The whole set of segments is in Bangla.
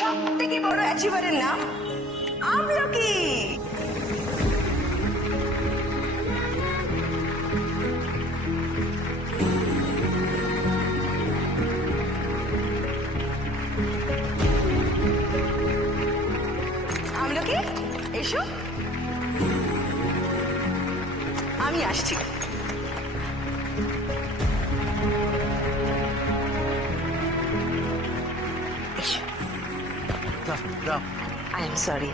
সব থেকে বড় অ্যাচিভারের নাম আমলকি। আমলকি এসো, আমি আসছি। এসো। I am sorry.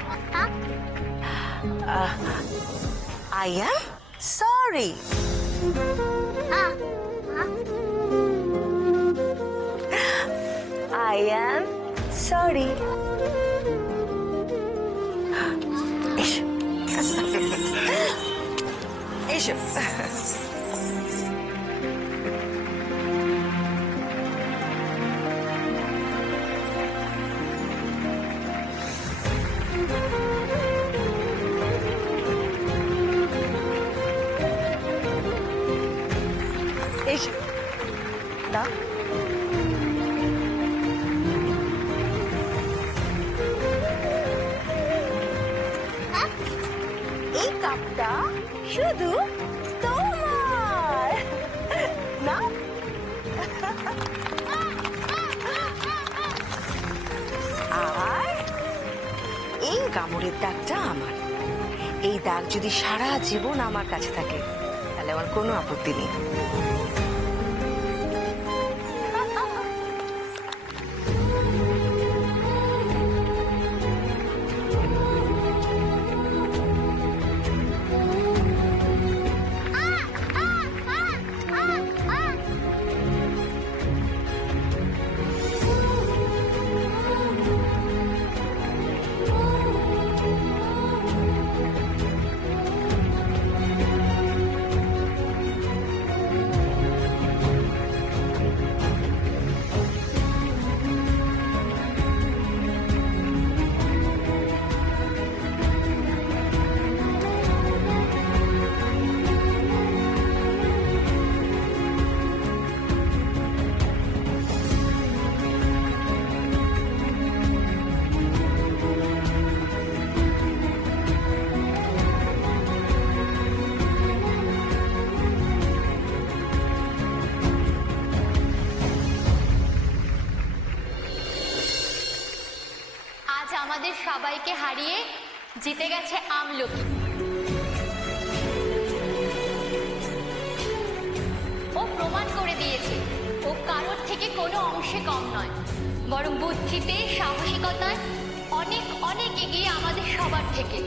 I am sorry. I am sorry. এসো এসো। এসো দাও। এই কাপটা শুধু তোমার না। আর এই কামড়ের দাগটা আমার। এই দাগ যদি সারা জীবন আমার কাছে থাকে তাহলে আমার কোনো আপত্তি নেই। আমাদের সবাইকে হারিয়ে জিতে গেছে আমলকি। ও প্রমাণ করে দিয়েছে ও কারোর থেকে কোনো অংশে কম নয়, বরং বুদ্ধিতে সাহসিকতায় অনেক অনেক এগিয়ে আমাদের সবার থেকে।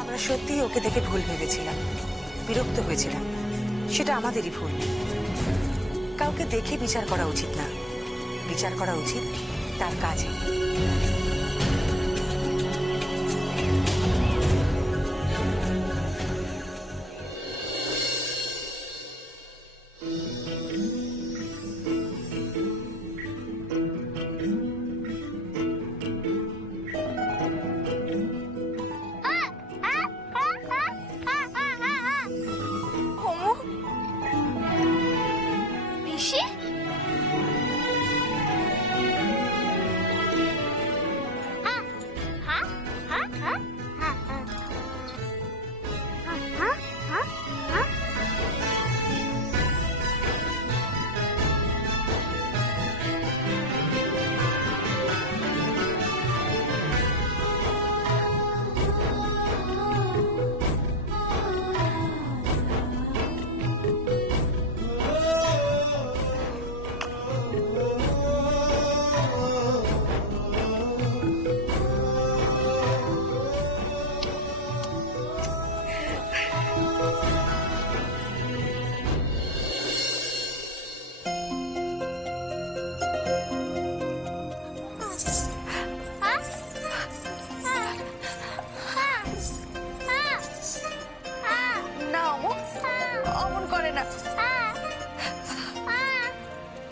আমরা সত্যিই ওকে দেখে ভুল ভেবেছিলাম, বিরক্ত হয়েছিলাম। সেটা আমাদেরই ভুল। কাউকে দেখে বিচার করা উচিত না, বিচার করা উচিত তার কাজে।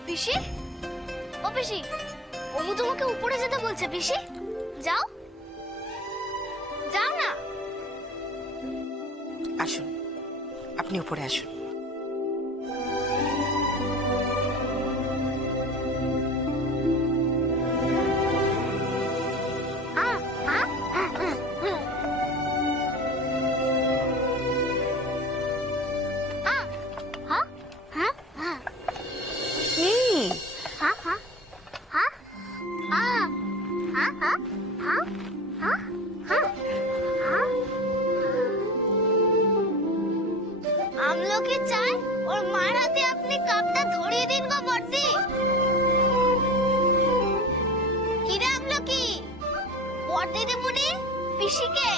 পিসি, ও পিসি, ওমু তোমাকে উপরে যেতে বলছে। পিসি যাও, যাও না। আসুন, আপনি উপরে আসুন। আমলকি চাই ওর মার হাতে আপনি কাপটা ধরিয়ে দিন গো বর্দি। কিরে আমলকি, বর্দি দিমুনি পিসিকে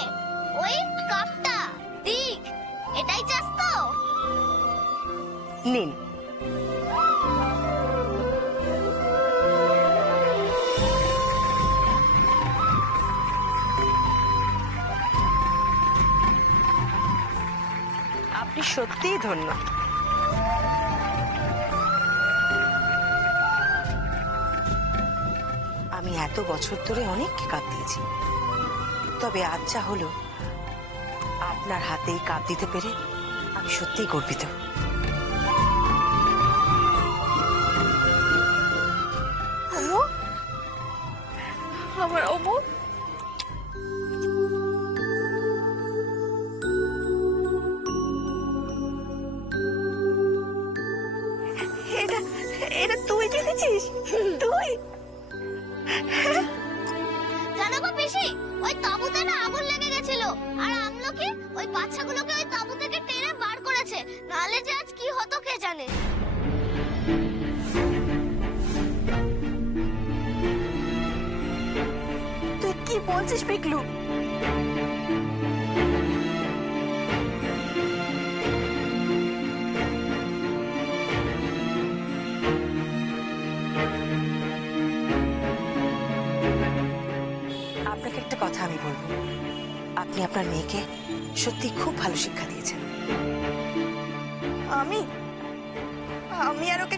ওই কাপটা দিক, এটাই চাস তো? নিন। আপনি সত্যিই ধন্য। আমি এত বছর ধরে অনেককে কাপ দিয়েছি, তবে আজ যা হলো আপনার হাতেই কাপ দিতে পেরে আমি সত্যিই গর্বিত। আমার অমু, এটা এটা তুই জিতেছিস? তুই? জানো গো পিসি, ওই তাঁবুতে না আগুন লেগে গেছিল, আর আমলকি ওই বাচ্চাগুলোকে ওই তাঁবু থেকে টেনে বার করেছে, নাহলে যে আজ কি হতো কে জানে। তুই কি বলছিস পিকলু? আপনাকে একটা কথা আমি বলবো, আপনি আপনার মেয়েকে সত্যি খুব ভালো শিক্ষা দিয়েছেন। আমি আমি আর ওকে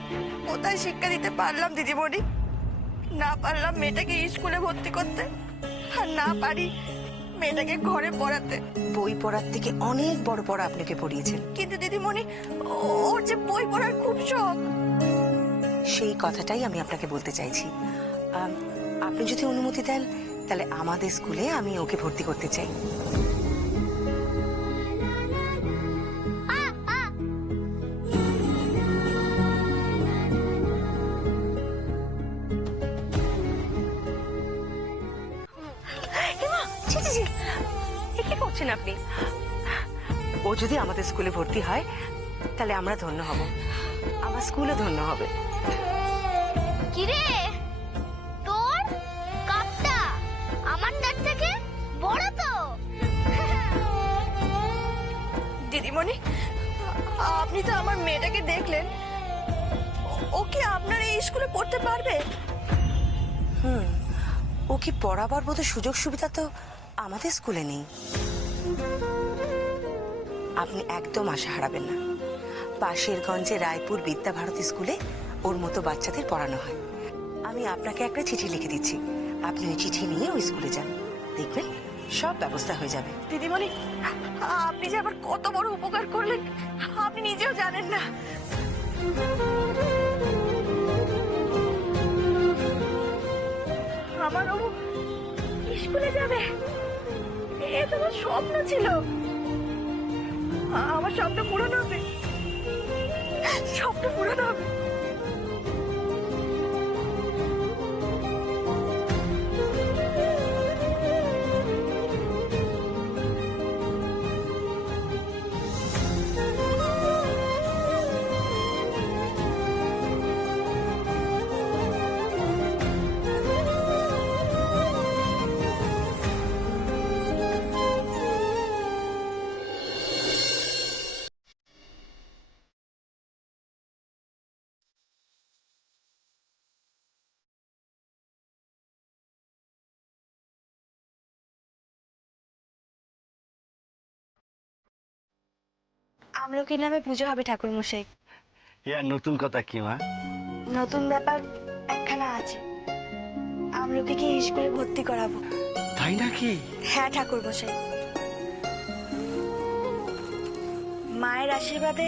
কোথায় শিক্ষা দিতে পারলাম দিদিমণি? না পারলাম মেয়েটাকে স্কুলে ভর্তি করতে, আর না পারি মেয়েটাকে ঘরে পড়াতে। বই পড়ার থেকে অনেক বড় পড়া আপনাকে পড়িয়েছেন। কিন্তু দিদিমণি, ওর যে বই পড়ার খুব শখ। সেই কথাটাই আমি আপনাকে বলতে চাইছি। আপনি যদি অনুমতি দেন তাহলে আমাদের স্কুলে আমি ওকে ভর্তি করতে চাই। কি করছেন আপনি? ও যদি আমাদের স্কুলে ভর্তি হয় তাহলে আমরা ধন্য হব, আমার স্কুলও ধন্য হবে। কিরে, তোর কাপটা আমারটার থেকে বড় তো। দিদিমণি, আপনি তো আমার মেয়েটাকে দেখলেন, ও কি আপনার এই স্কুলে পড়তে পারবে? ও কি পড়াবার মতো সুযোগ সুবিধা তো আমাদের স্কুলে নেই। আপনি একদম আশা হারাবেন না, পাশের গঞ্জে রায়পুর বিদ্যাভারতী স্কুলে ওর মতো বাচ্চাদের পড়ানো হয়। আমি আপনাকে একটা চিঠি লিখে দিচ্ছি, আপনি ওই চিঠি নিয়ে ওই স্কুলে যান, দেখবেন সব ব্যবস্থা হয়ে যাবে। দিদিমণি, আপনি যে আবার কত বড় উপকার করলেন আপনি নিজেও জানেন না। আমার ও স্কুলে যাবে, এ তো আমার স্বপ্ন ছিল। আমার স্বপ্ন পূরণ হবে, স্বপ্ন পূরণ হবে। আমলকি নামে পুজো হবে ঠাকুর মশাই। নতুন কথা কি মা? নতুন ব্যাপার একখানা আছে, আমলকিকে স্কুলে ভর্তি করাবো। তাই নাকি? হ্যাঁ ঠাকুর মশাই, মায়ের আশীর্বাদে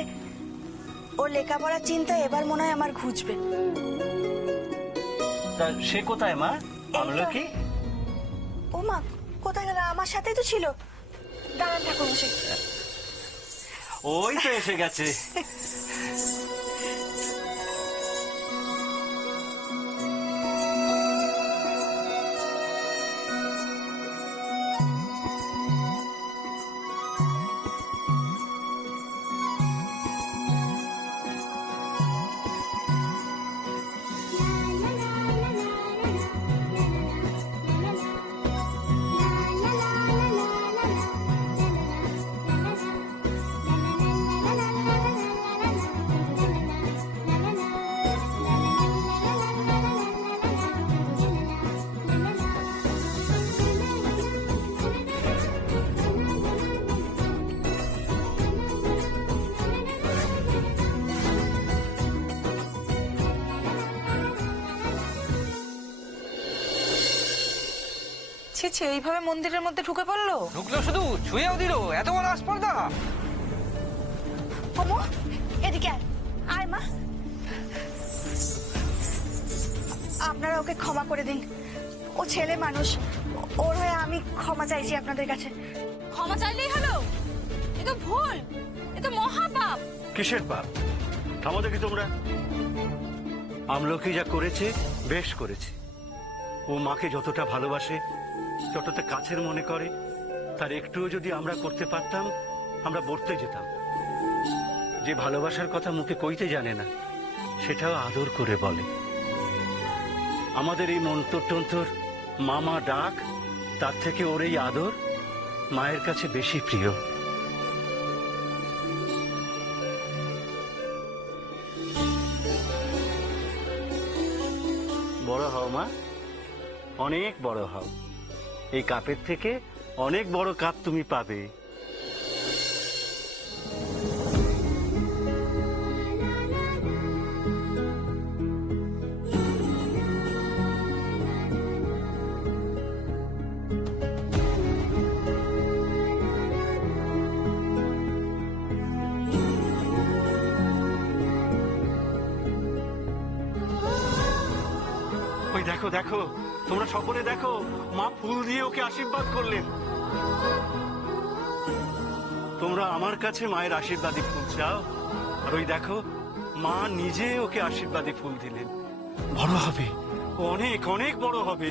ও লেখাপড়ার চিন্তা এবার মনে হয় আমার ঘুচবে। তা সে কোথায় মা? আমলকি? ও মা কোথায় গেল? আমার সাথেই তো ছিল। দাঁড়ান ঠাকুর মশাই। ওই তো এসে গেছে। ছি ছি, এইভাবে মন্দিরের মধ্যে ঢুকে পড়লো? ঢুকলো শুধু ছুঁয়েও দিল, এত বড় আসপর্দা। ওমো, এদিকে আয়। আয় মা, আপনারা ওকে ক্ষমা করে দিন। ও ছেলে মানুষ, ওর হয়ে আমি ক্ষমা চাইছি আপনাদের কাছে। ক্ষমা চাইলেই হলো? এ তো ভুল, এ তো মহাপাপ। কিসের পাপ? থামো দেখি তোমরা। আমলকি যা করেছে বেশ করেছে। ও মাকে যতটা ভালোবাসে, যতটা কাছের মনে করে, তার একটুও যদি আমরা করতে পারতাম, আমরা বর্তে যেতাম। যে ভালোবাসার কথা মুখে কইতে জানে না, সেটাও আদর করে বলে। আমাদের এই মন্তর টন্তর মামা ডাক, তার থেকে ওর এই আদর মায়ের কাছে বেশি প্রিয়। বড় হও মা, অনেক বড় হও। এই কাপের থেকে অনেক বড় কাপ তুমি পাবে। ওই দেখো দেখো, তোমরা সকলে দেখো, মা ফুল দিয়ে ওকে আশীর্বাদ করলেন। তোমরা আমার কাছে মায়ের আশীর্বাদী ফুল চাও, আর ওই দেখো মা নিজে ওকে আশীর্বাদী ফুল দিলেন। বড় হবে, ও অনেক অনেক বড় হবে।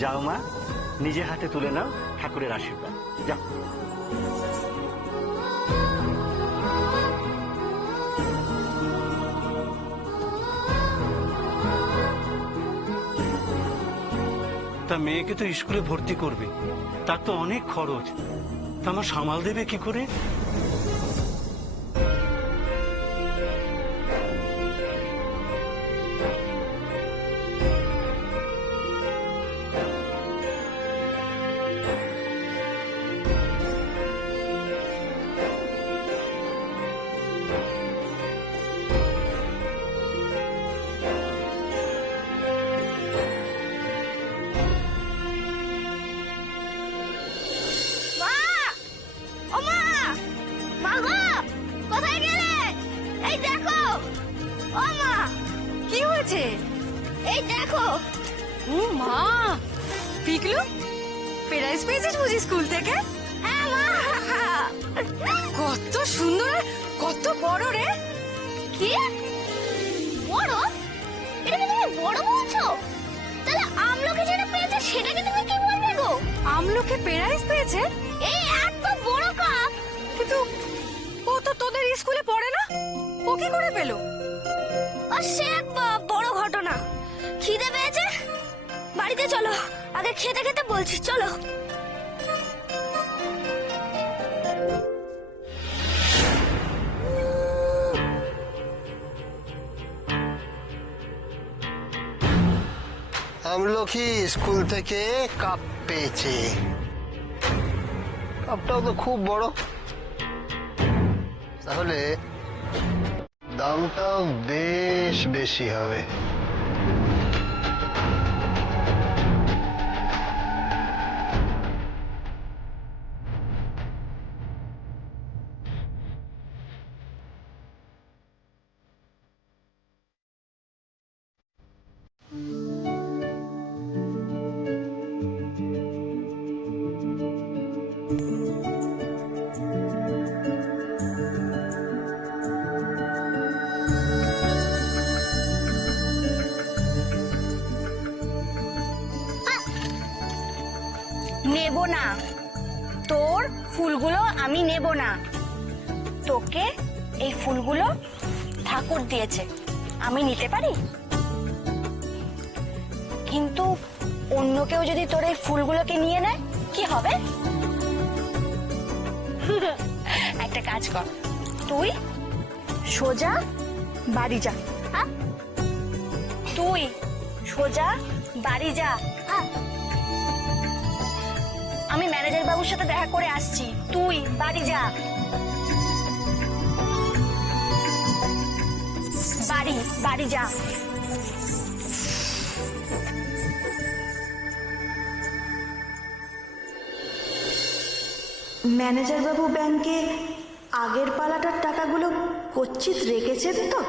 যাও মা, নিজে হাতে তুলে নাও ঠাকুরের আশীর্বাদ। যাও। তা মেয়েকে তো স্কুলে ভর্তি করবে, তার তো অনেক খরচ। তা আমার সামাল দেবে কি করে? মা! ও মা! মা গো! কোথায় গেলে? এই দেখো! ও মা! কি হয়েছে? এই দেখো! ও মা, পিকলু প্রাইজ পেয়েছিস বুঝি স্কুল থেকে? হ্যাঁ মা! কত সুন্দর, কত বড় রে। কি? বড়? এটাকে তুমি বড় বলছো? তাহলে আমলকি যেটা পেয়েছে সেটাকে তুমি কি বলবে গো? আমলকি প্রাইজ পেয়েছে? এই এত বড় কাপ! কিন্তু ও তো তোদের স্কুলে পড়ে না, ও কি করে পেলো? আর সে এক বড় ঘটনা। খিদে পেয়েছে? বাড়িতে চলো, আগে খেতে খেতে বলছি, চলো। আমলকি স্কুল থেকে কাপ পেয়েছে। কাপটাও তো খুব বড়, তাহলে দামটাও বেশ বেশি হবে। নেব না, তোর ফুলগুলো আমি নেব না। তোকে এই ফুলগুলো ঠাকুর দিয়েছে, আমি নিতে পারি। কিন্তু অন্য কেউ যদি তোর এই ফুলগুলোকে নিয়ে নেয় কি হবে? একটা কাজ কর, তুই সোজা বাড়ি যা। তুই সোজা বাড়ি যা। আমি ম্যানেজার বাবুর সাথে দেখা করে আসছি, তুই বাড়ি যা। বাড়ি বাড়ি যা। ম্যানেজার বাবু ব্যাংকে আগের পালাটার টাকাগুলো কচ্ছিত রেখেছেন তো?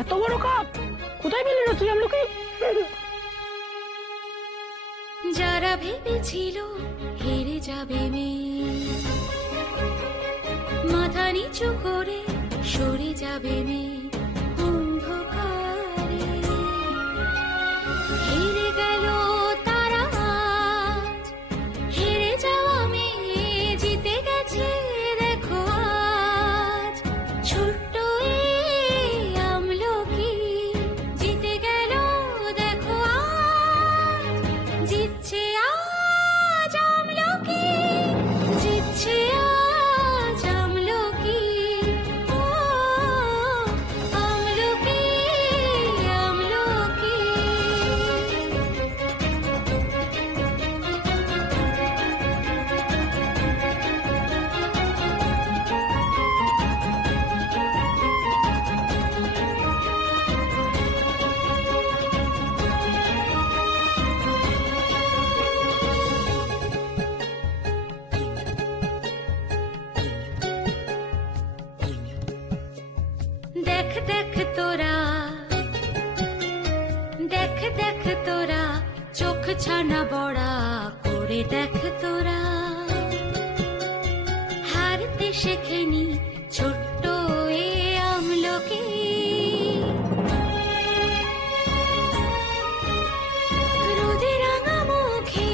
এত বড় কাপ কোথায় পেলি তুই আমলোকে? যারা ভেবেছিল হেরে যাবে মেয়ে, মাথা নিচু করে সরে যাবে মেয়ে অন্ধকারে, হেরে গেল তারা আজ, হেরে যাওয়া মেয়ে জিতে গেছে দেখো আজ, ছোট্ট এই আমলকি জিতে গেল দেখো আজ, জিতছে আজ আমলকি, জিতছে আজ আমলকি, ও আমলকি আমলকি। দেখ দেখ তোরা, দেখ দেখ তোরা, চোখ ছানা বড়া করে দেখ তোরা, হারতে শেখেনি ছোট্ট এ আমলকি, রোদে রাঙা মুখে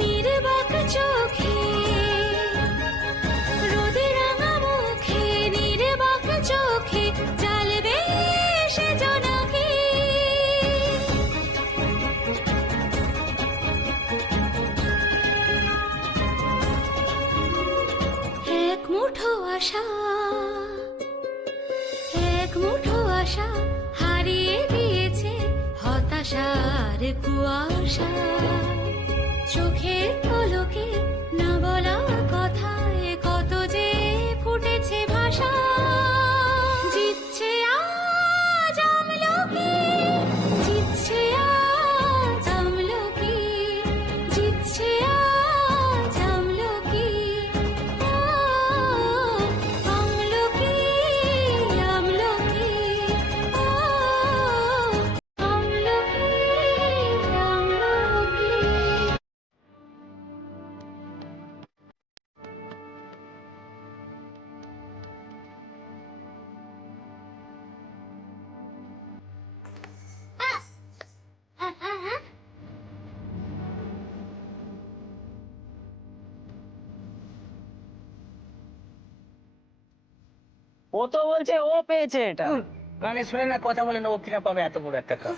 নির্বাক চোখে, রোদে রাঙা মুখে নির্বাক চোখে জ্বালবে সে জোনাকি, এক মুঠো আশা, এক মুঠো আশা হারিয়ে দিয়েছে হতাশার কুয়াশা, চোখের পলকে না বলা কথায় কত যে ফুটেছে ভাষা, জিতছে আজ আমলকি, জিতছে আজ আমলকি, জিতছে আজ আমলকি, ও আমলকি আমলকি, ও আমলকি আমলকি। ও তো বলছে ও পেয়েছে এটা, গানে শুনে না কথা বলে না, ও কিনা পাবে এত বড় একটা কাপ?